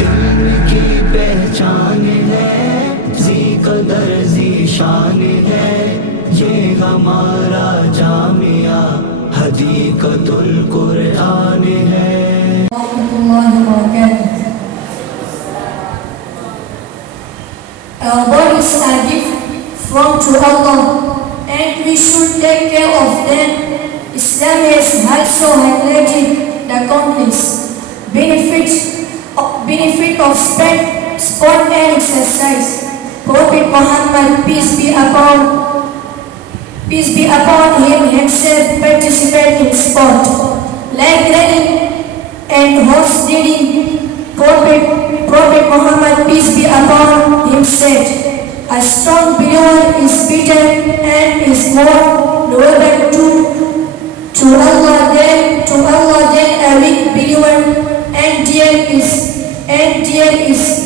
इल्म की पहचान है, जी कदर जी शान है, ये हमारा जामिया हदीकतुल कुरआन है। Our bodies are gift from to Allah, and we should take care of them. Islam has also highlighted the countless benefit of sport and exercise. Prophet Muhammad, peace be upon him, himself participated in sport, like running and horse riding. Prophet Muhammad, peace be upon him, said, "A strong believer is better and is more loyal to Allah than a weak believer, and there is